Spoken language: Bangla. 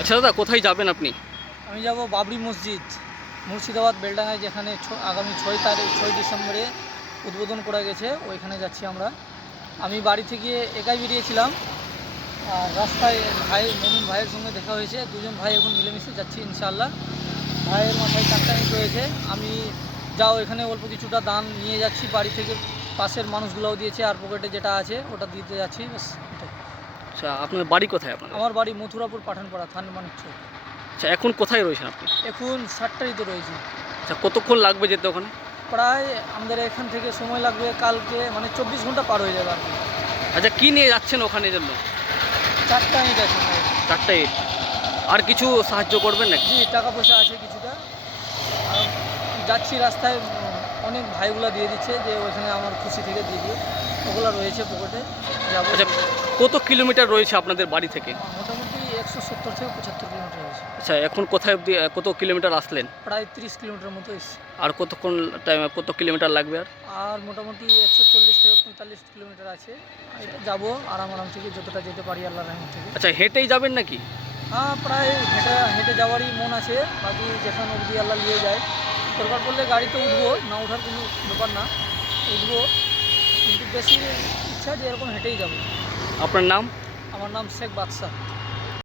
আচ্ছা দাদা, কোথায় যাবেন আপনি? আমি যাব বাবরি মসজিদ, মুর্শিদাবাদ বেলডাঙায়, যেখানে আগামী 6 ডিসেম্বরে উদ্বোধন করা গেছে, ওইখানে যাচ্ছি আমরা। আমি বাড়ি থেকে একাই বেরিয়েছিলাম, আর রাস্তায় মমিন ভাইয়ের সঙ্গে দেখা হয়েছে। দুজন ভাই এখন মিলেমিশে যাচ্ছি ইনশাআল্লাহ। ভাইয়ের মাথায় টাকা রয়েছে, আমি যাও এখানে অল্প কিছুটা দান নিয়ে যাচ্ছি বাড়ি থেকে, পাশের মানুষগুলোও দিয়েছে, আর পকেটে যেটা আছে ওটা দিতে যাচ্ছি, ব্যাস এটাই। আচ্ছা, আপনার বাড়ি কোথায় আপনার? আমার বাড়ি মথুরাপুর পাঠানপাড়া, থানমানিক চৌক। আচ্ছা, এখন কোথায় রয়েছেন আপনি? এখন 7টায় রয়েছি। আচ্ছা, কতক্ষণ লাগবে যেতে ওখানে? প্রায় আমাদের এখান থেকে সময় লাগবে কালকে, মানে 24 ঘন্টা পার হয়ে যাবে আর কি। আচ্ছা, কী নিয়ে যাচ্ছেন ওখানে জন্য? 4টা ইট আছে। 4টা ইট। আর কিছু সাহায্য করবেন নাকি? জি, টাকা পয়সা আছে কিছুটা। আর যাচ্ছি রাস্তায়, অনেক ভাইগুলো দিয়ে দিচ্ছে যে ওইখানে আমার খুশি থেকে দিয়ে দিও, ওগুলো রয়েছে পকেটে, যাবো। আচ্ছা, কত কিলোমিটার রয়েছে আপনাদের বাড়ি থেকে? মোটামুটি 170 থেকে 75 কিলোমিটার হয়েছে। আচ্ছা, এখন কোথায় অবধি কত কিলোমিটার আসলেন? প্রায় 30 কিলোমিটার মতো এসছে। আর কতক্ষণ টাইম, কত কিলোমিটার লাগবে আর? আর মোটামুটি 140 থেকে 45 কিলোমিটার আছে। এটা যাবো আরাম থেকে, যতটা যেতে পারি আল্লাহর রহমত থেকে। আচ্ছা, হেঁটেই যাবেন নাকি? হ্যাঁ, প্রায় হেঁটে যাওয়ারই মন আছে, বাকি যেখানে অবধি আল্লাহ নিয়ে যায়। দরকার পড়লে গাড়িতে উঠবো, না ওঠার কোনো ব্যাপার না, উঠবো, কিন্তু বেশি ইচ্ছা যে এরকম হেঁটেই যাবো। আপনার নাম? আমার নাম শেখ বাদশাহ।